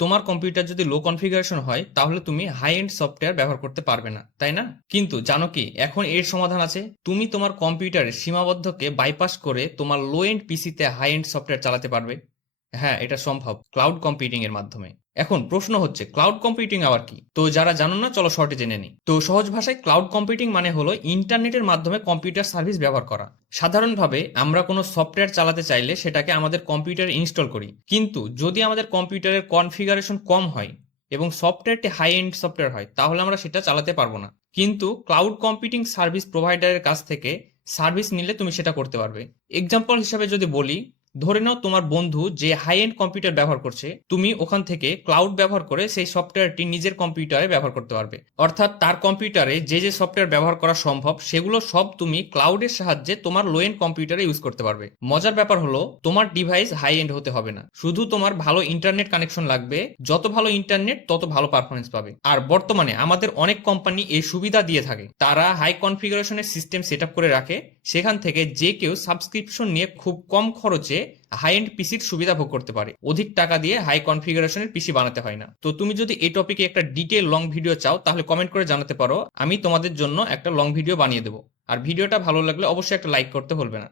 তোমার কম্পিউটার যদি লো কনফিগারেশন হয় তাহলে তুমি হাই এন্ড সফটওয়্যার ব্যবহার করতে পারবে না, তাই না? কিন্তু জানো কি, এখন এর সমাধান আছে। তুমি তোমার কম্পিউটারের সীমাবদ্ধকে বাইপাস করে তোমার লো এন্ড পিসিতে হাই এন্ড সফটওয়্যার চালাতে পারবে। হ্যাঁ, এটা সম্ভব ক্লাউড কম্পিউটিং এর মাধ্যমে। এখন প্রশ্ন হচ্ছে ক্লাউড কম্পিউটিং আবার কি? তো যারা জানো না, চলো শর্টে জেনে নিই। তো সহজ ভাষায় ক্লাউড কম্পিউটিং মানে হলো ইন্টারনেটের মাধ্যমে কম্পিউটার সার্ভিস ব্যবহার করা। সাধারণভাবে আমরা কোনো সফটওয়্যার চালাতে চাইলে সেটাকে আমাদের কম্পিউটারে ইনস্টল করি, কিন্তু যদি আমাদের কম্পিউটারের কনফিগারেশন কম হয় এবং সফটওয়্যারটি হাই এন্ড সফটওয়্যার হয় তাহলে আমরা সেটা চালাতে পারবো না। কিন্তু ক্লাউড কম্পিউটিং সার্ভিস প্রোভাইডারের কাছ থেকে সার্ভিস নিলে তুমি সেটা করতে পারবে। এক্সাম্পল হিসাবে যদি বলি, ধরে নাও তোমার বন্ধু যে হাই এন্ড কম্পিউটার ব্যবহার করছে, তুমি ওখান থেকে ক্লাউড ব্যবহার করে সেই সফটওয়্যারটি নিজের কম্পিউটারে ব্যবহার করতে পারবে। অর্থাৎ তার কম্পিউটারে যে যে সফটওয়্যার ব্যবহার করা সম্ভব সেগুলো সব তুমি ক্লাউডের সাহায্যে তোমার লো এন্ড কম্পিউটারে ইউজ করতে পারবে। মজার ব্যাপার হলো তোমার ডিভাইস হাই এন্ড হতে হবে না, শুধু তোমার ভালো ইন্টারনেট কানেকশন লাগবে। যত ভালো ইন্টারনেট তত ভালো পারফরমেন্স পাবে। আর বর্তমানে আমাদের অনেক কোম্পানি এই সুবিধা দিয়ে থাকে। তারা হাই কনফিগারেশনের সিস্টেম সেট আপ করে রাখে, সেখান থেকে যে কেউ সাবস্ক্রিপশন নিয়ে খুব কম খরচে হাই এন্ড পিসির সুবিধা ভোগ করতে পারে। অধিক টাকা দিয়ে হাই কনফিগারেশনের পিসি বানাতে হয় না। তো তুমি যদি এই টপিকে একটা ডিটেল লং ভিডিও চাও তাহলে কমেন্ট করে জানাতে পারো, আমি তোমাদের জন্য একটা লং ভিডিও বানিয়ে দেবো। আর ভিডিওটা ভালো লাগলে অবশ্যই একটা লাইক করতে ভুলবে না।